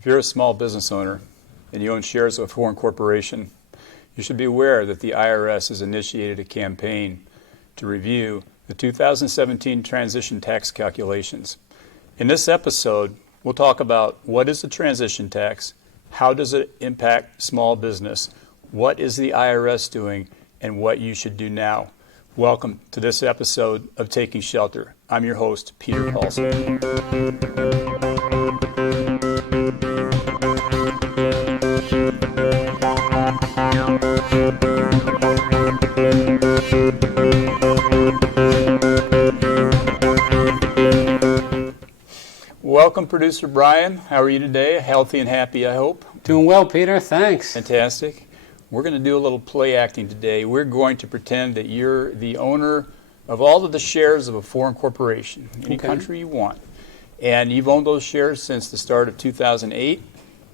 If you're a small business owner and you own shares of a foreign corporation, you should be aware that the IRS has initiated a campaign to review the 2017 transition tax calculations. In this episode, we'll talk about what is the transition tax, how does it impact small business, what is the IRS doing, and what you should do now. Welcome to this episode of Taking Shelter. I'm your host, Peter Paulson. Welcome, Producer Brian. How are you today? Healthy and happy, I hope. Doing well, Peter. Thanks. Fantastic. We're going to do a little play acting today. We're going to pretend that you're the owner of all of the shares of a foreign corporation, any country you want. And you've owned those shares since the start of 2008,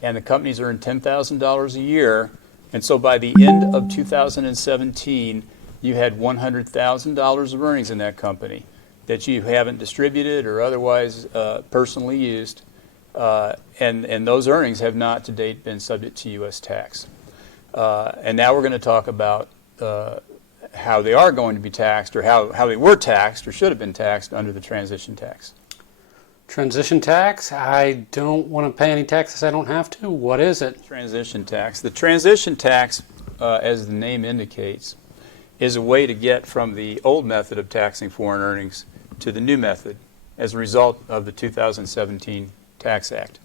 and the company's earned $10,000 a year. And so by the end of 2017, you had $100,000 of earnings in that company that you haven't distributed or otherwise personally used. And those earnings have not to date been subject to U.S. tax. And now we're going to talk about how they are going to be taxed, or how they were taxed or should have been taxed under the transition tax. Transition tax? I don't want to pay any taxes I don't have to. What is it? Transition tax. The transition tax, as the name indicates, is a way to get from the old method of taxing foreign earnings to the new method as a result of the 2017 Tax Act.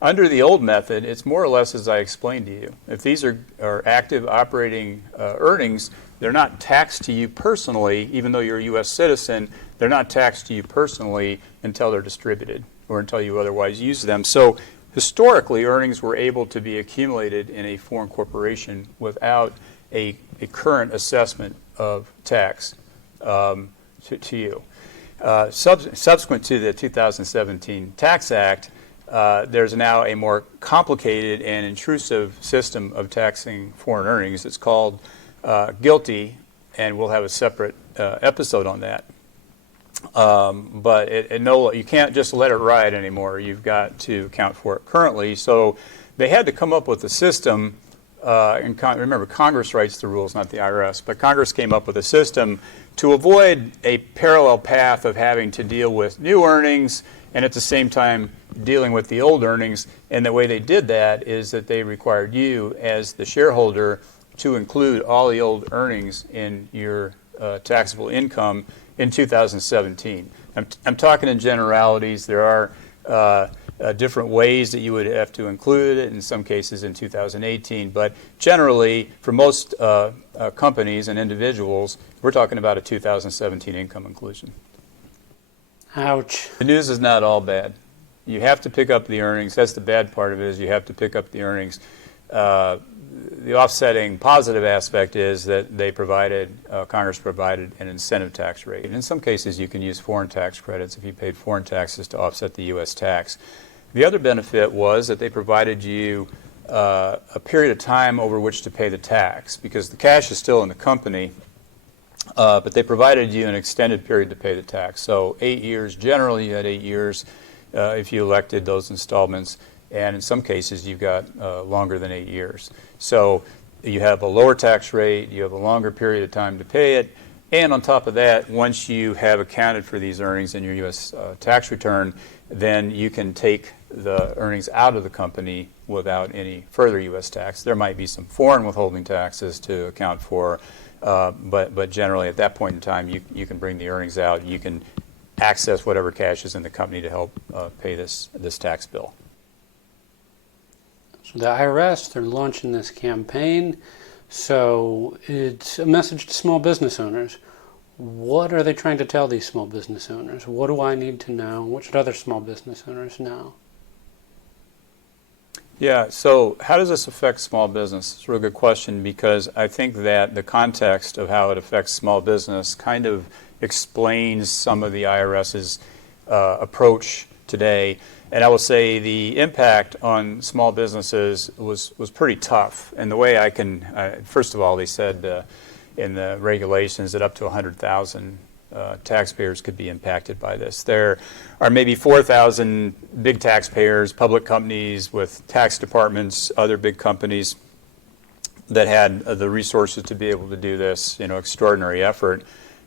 Under the old method, it's more or less as I explained to you. If these are active operating earnings, they're not taxed to you personally, even though you're a U.S. citizen. They're not taxed to you personally until they're distributed or until you otherwise use them. So historically, earnings were able to be accumulated in a foreign corporation without a current assessment of tax to you. Subsequent to the 2017 Tax Act, there's now a more complicated and intrusive system of taxing foreign earnings. It's called GILTI, and we'll have a separate episode on that. But you can't just let it ride anymore. You've got to account for it currently. So they had to come up with a system. Remember, Congress writes the rules, not the IRS, but Congress came up with a system to avoid a parallel path of having to deal with new earnings and at the same time dealing with the old earnings. And the way they did that is that they required you as the shareholder to include all the old earnings in your taxable income in 2017. I'm talking in generalities. There are different ways that you would have to include it, in some cases in 2018. But generally, for most companies and individuals, we're talking about a 2017 income inclusion. Ouch. The news is not all bad. You have to pick up the earnings. That's the bad part of it, is you have to pick up the earnings. The offsetting positive aspect is that Congress provided an incentive tax rate. And in some cases, you can use foreign tax credits if you paid foreign taxes to offset the U.S. tax. The other benefit was that they provided you a period of time over which to pay the tax, because the cash is still in the company, but they provided you an extended period to pay the tax. So 8 years, generally you had 8 years if you elected those installments, and in some cases you've got longer than 8 years. So you have a lower tax rate, you have a longer period of time to pay it, and on top of that, once you have accounted for these earnings in your U.S. tax return, then you can take the earnings out of the company without any further U.S. tax. There might be some foreign withholding taxes to account for, but generally at that point in time, you can bring the earnings out. You can access whatever cash is in the company to help pay this tax bill. So the IRS, they're launching this campaign. So it's a message to small business owners. What are they trying to tell these small business owners? What do I need to know? What should other small business owners know? Yeah, so how does this affect small business? It's a really good question, because I think that the context of how it affects small business kind of explains some of the IRS's approach today. And I will say the impact on small businesses was pretty tough. And the way first of all, they said in the regulations that up to $100,000 taxpayers could be impacted by this. There are maybe 4,000 big taxpayers, public companies with tax departments, other big companies that had the resources to be able to do this, extraordinary effort.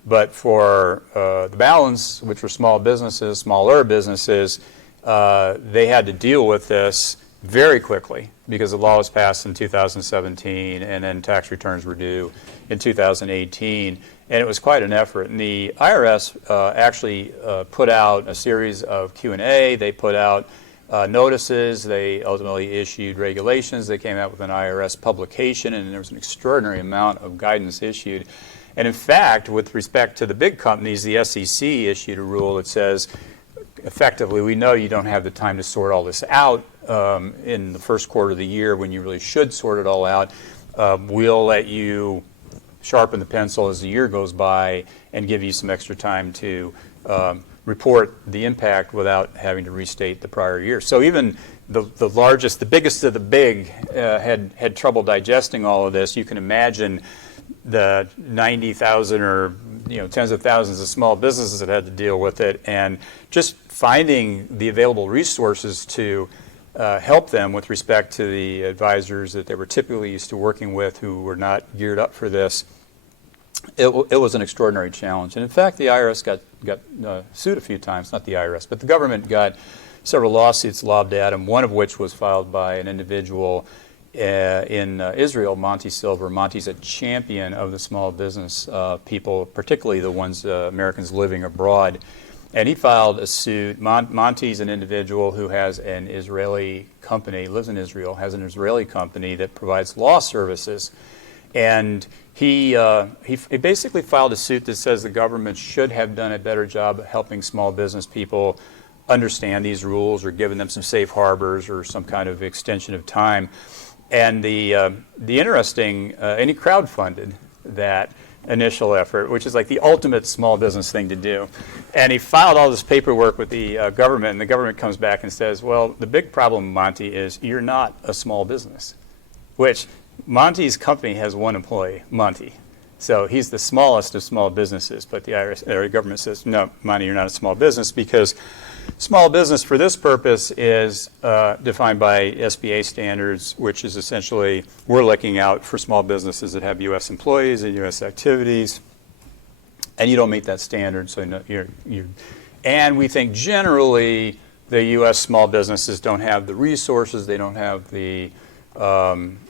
But for the balance, which were small businesses, smaller businesses, they had to deal with this very quickly because the law was passed in 2017 and then tax returns were due in 2018. And it was quite an effort. And the IRS actually put out a series of Q&A. They put out notices. They ultimately issued regulations. They came out with an IRS publication, and there was an extraordinary amount of guidance issued. And in fact, with respect to the big companies, the SEC issued a rule that says, effectively, we know you don't have the time to sort all this out in the first quarter of the year when you really should sort it all out. We'll let you sharpen the pencil as the year goes by and give you some extra time to report the impact without having to restate the prior year. So even the largest, the biggest of the big had trouble digesting all of this. You can imagine the 90,000 or tens of thousands of small businesses that had to deal with it, and just finding the available resources to help them with respect to the advisors that they were typically used to working with who were not geared up for this. It was an extraordinary challenge. And in fact, the IRS got sued a few times, not the IRS, but the government got several lawsuits lobbed at them, one of which was filed by an individual in Israel, Monte Silver. Monte's a champion of the small business people, particularly the ones Americans living abroad. And he filed a suit. Monte's an individual who has an Israeli company, lives in Israel, has an Israeli company that provides law services. And he basically filed a suit that says the government should have done a better job of helping small business people understand these rules or giving them some safe harbors or some kind of extension of time. And the interesting, and he crowdfunded that initial effort, which is like the ultimate small business thing to do. And he filed all this paperwork with the government, and the government comes back and says, well, the big problem, Monte, is you're not a small business, which Monte's company has one employee, Monte. So he's the smallest of small businesses, but the IRS, or the government says, no, Monte, you're not a small business, because small business for this purpose is defined by SBA standards, which is essentially we're looking out for small businesses that have U.S. employees and U.S. activities, and you don't meet that standard. So and we think generally the U.S. small businesses don't have the resources, they don't have the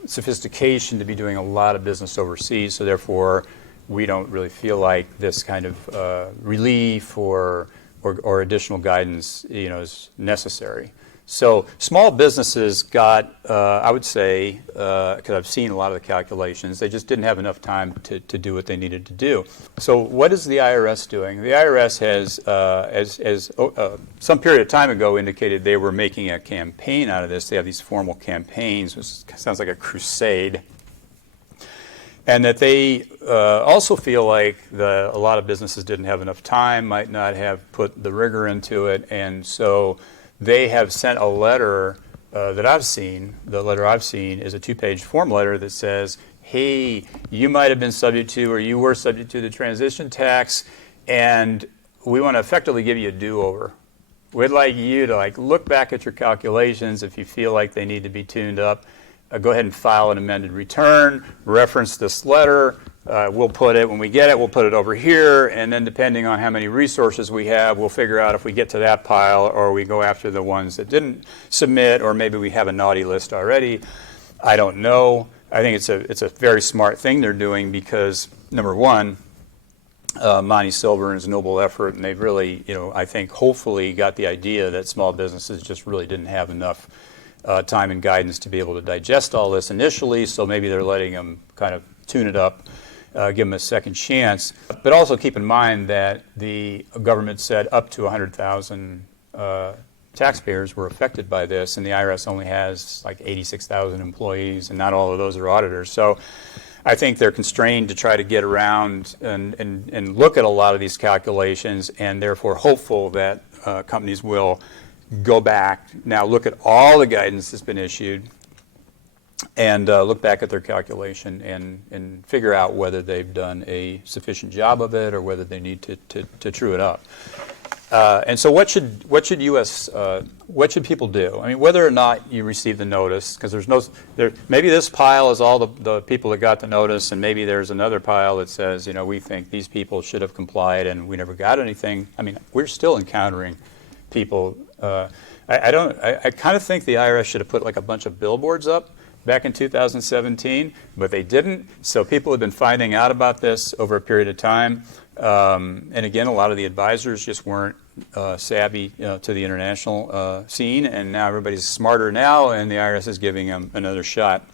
sophistication to be doing a lot of business overseas, so therefore we don't really feel like this kind of relief or additional guidance, is necessary. So small businesses got, I would say, because I've seen a lot of the calculations, they just didn't have enough time to do what they needed to do. So what is the IRS doing? The IRS has, as some period of time ago, indicated they were making a campaign out of this. They have these formal campaigns, which sounds like a crusade. And that they also feel like a lot of businesses didn't have enough time, might not have put the rigor into it, and so they have sent a letter that I've seen. The letter I've seen is a 2-page form letter that says, hey, you might have been subject to, or you were subject to the transition tax, and we want to effectively give you a do-over. We'd like you to look back at your calculations. If you feel like they need to be tuned up, go ahead and file an amended return, reference this letter. We'll put it, when we get it, we'll put it over here, and then depending on how many resources we have, we'll figure out if we get to that pile or we go after the ones that didn't submit, or maybe we have a naughty list already. I don't know. I think it's a very smart thing they're doing because, number one, Monte Silver and his noble effort, and they've really, I think, hopefully got the idea that small businesses just really didn't have enough time and guidance to be able to digest all this initially, so maybe they're letting them kind of tune it up, give them a second chance. But also keep in mind that the government said up to 100,000 taxpayers were affected by this, and the IRS only has like 86,000 employees, and not all of those are auditors. So I think they're constrained to try to get around and look at a lot of these calculations, and therefore hopeful that companies will go back, now look at all the guidance that's been issued, and look back at their calculation and figure out whether they've done a sufficient job of it or whether they need to true it up. And so what should people do? I mean, whether or not you receive the notice, because maybe this pile is all the people that got the notice, and maybe there's another pile that says, we think these people should have complied and we never got anything. I mean, we're still encountering people. I kind of think the IRS should have put like a bunch of billboards up back in 2017, but they didn't. So people have been finding out about this over a period of time. And again, a lot of the advisors just weren't savvy to the international scene, and now everybody's smarter now, and the IRS is giving them another shot.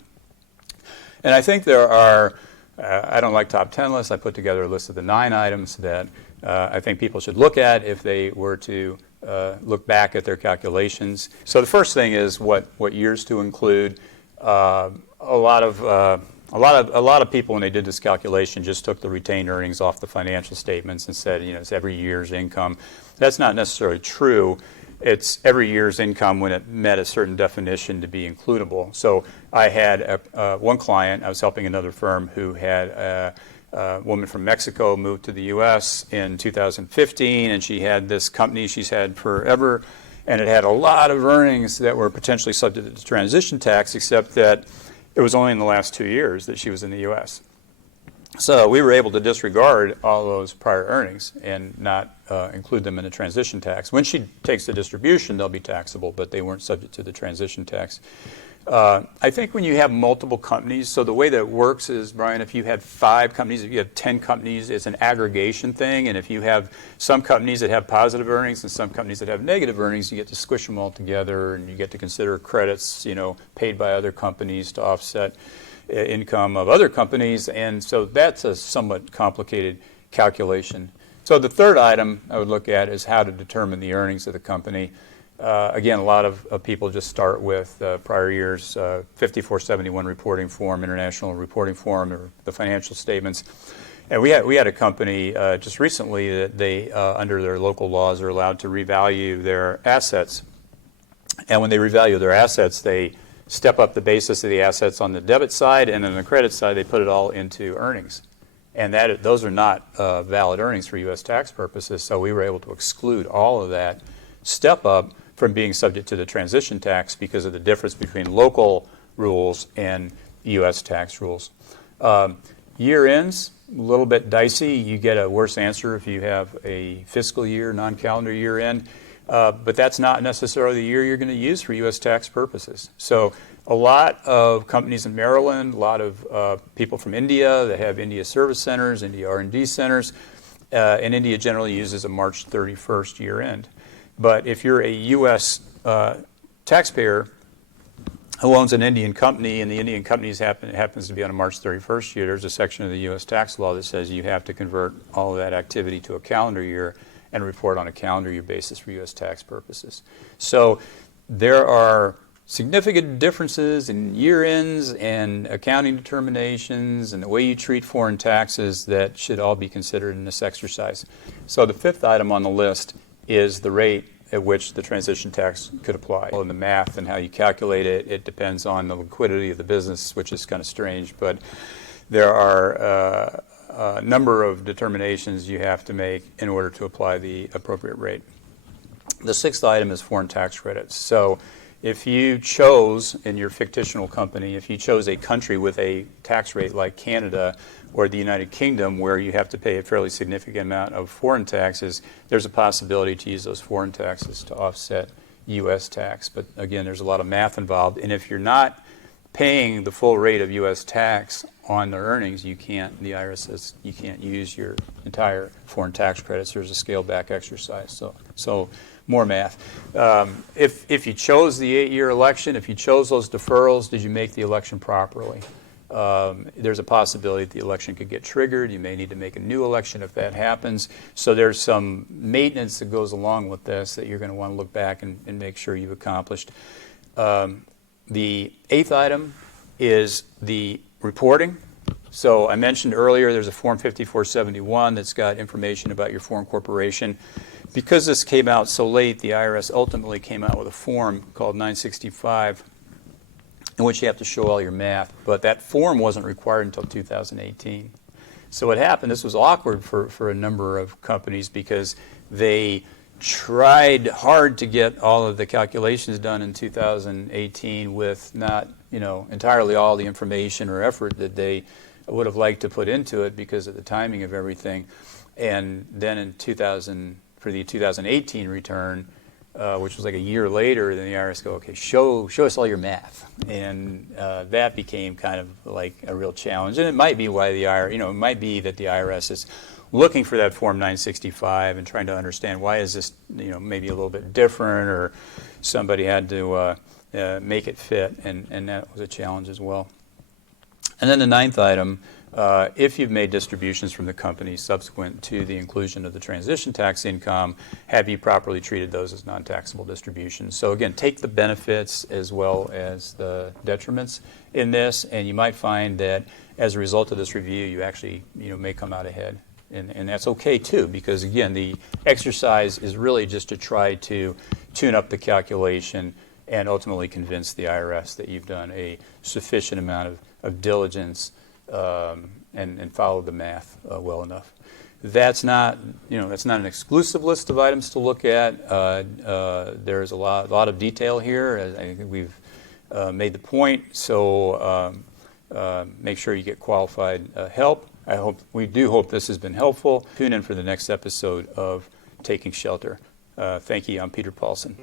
And I think there are, I don't like top 10 lists. I put together a list of the 9 items that I think people should look at if they were to look back at their calculations. So the first thing is what years to include. A lot of people, when they did this calculation, just took the retained earnings off the financial statements and said, it's every year's income. That's not necessarily true. It's every year's income when it met a certain definition to be includable. So I had one client, I was helping another firm who had a woman from Mexico moved to the U.S. in 2015, and she had this company she's had forever, and it had a lot of earnings that were potentially subject to transition tax, except that it was only in the last 2 years that she was in the U.S. So we were able to disregard all those prior earnings and not include them in the transition tax. When she takes the distribution, they'll be taxable, but they weren't subject to the transition tax. I think when you have multiple companies, so the way that it works is, Brian, if you had 5 companies, if you have 10 companies, it's an aggregation thing. And if you have some companies that have positive earnings and some companies that have negative earnings, you get to squish them all together, and you get to consider credits, paid by other companies to offset income of other companies. And so that's a somewhat complicated calculation. So the third item I would look at is how to determine the earnings of the company. Again, a lot of people just start with prior years, 5471 reporting form, international reporting form, or the financial statements. And we had a company just recently that they, under their local laws, are allowed to revalue their assets. And when they revalue their assets, they step up the basis of the assets on the debit side, and on the credit side, they put it all into earnings. And those are not valid earnings for U.S. tax purposes, so we were able to exclude all of that step up from being subject to the transition tax because of the difference between local rules and U.S. tax rules. Year ends, a little bit dicey. You get a worse answer if you have a fiscal year, non-calendar year end, but that's not necessarily the year you're going to use for U.S. tax purposes. So a lot of companies in Maryland, a lot of people from India that have India service centers, India R&D centers, and India generally uses a March 31st year end. But if you're a U.S. Taxpayer who owns an Indian company, and the Indian company happens to be on a March 31st year, there's a section of the U.S. tax law that says you have to convert all of that activity to a calendar year and report on a calendar year basis for U.S. tax purposes. So there are significant differences in year ends and accounting determinations and the way you treat foreign taxes that should all be considered in this exercise. So the 5th item on the list is the rate at which the transition tax could apply. Well, in the math and how you calculate it, it depends on the liquidity of the business, which is kind of strange, but there are a number of determinations you have to make in order to apply the appropriate rate. The 6th item is foreign tax credits. So if you chose, in your fictional company, if you chose a country with a tax rate like Canada or the United Kingdom where you have to pay a fairly significant amount of foreign taxes, there's a possibility to use those foreign taxes to offset U.S. tax. But again, there's a lot of math involved. And if you're not paying the full rate of U.S. tax on their earnings, the IRS says you can't use your entire foreign tax credits. There's a scale back exercise. So more math. If you chose the 8-year election, if you chose those deferrals, did you make the election properly? There's a possibility that the election could get triggered. You may need to make a new election if that happens. So there's some maintenance that goes along with this that you're going to want to look back and make sure you've accomplished. The 8th item is the reporting. So I mentioned earlier there's a Form 5471 that's got information about your foreign corporation. Because this came out so late, the IRS ultimately came out with a form called 965 in which you have to show all your math. But that form wasn't required until 2018. So what happened, this was awkward for a number of companies because they tried hard to get all of the calculations done in 2018 with not, entirely all the information or effort that they would have liked to put into it because of the timing of everything. And then for the 2018 return, which was like a year later, then the IRS go, okay, show us all your math. And that became kind of like a real challenge. And it might be why it might be that the IRS is looking for that Form 965 and trying to understand why is this, maybe a little bit different, or somebody had to make it fit, and that was a challenge as well. And then the ninth item, if you've made distributions from the company subsequent to the inclusion of the transition tax income, have you properly treated those as non-taxable distributions? So again, take the benefits as well as the detriments in this, and you might find that as a result of this review, you actually may come out ahead. And that's okay too, because again, the exercise is really just to try to tune up the calculation and ultimately convince the IRS that you've done a sufficient amount of diligence and followed the math well enough. That's not an exclusive list of items to look at. There's a lot of detail here. I think we've made the point. So make sure you get qualified help. We do hope this has been helpful. Tune in for the next episode of Taking Shelter. Thank you. I'm Peter Paulson.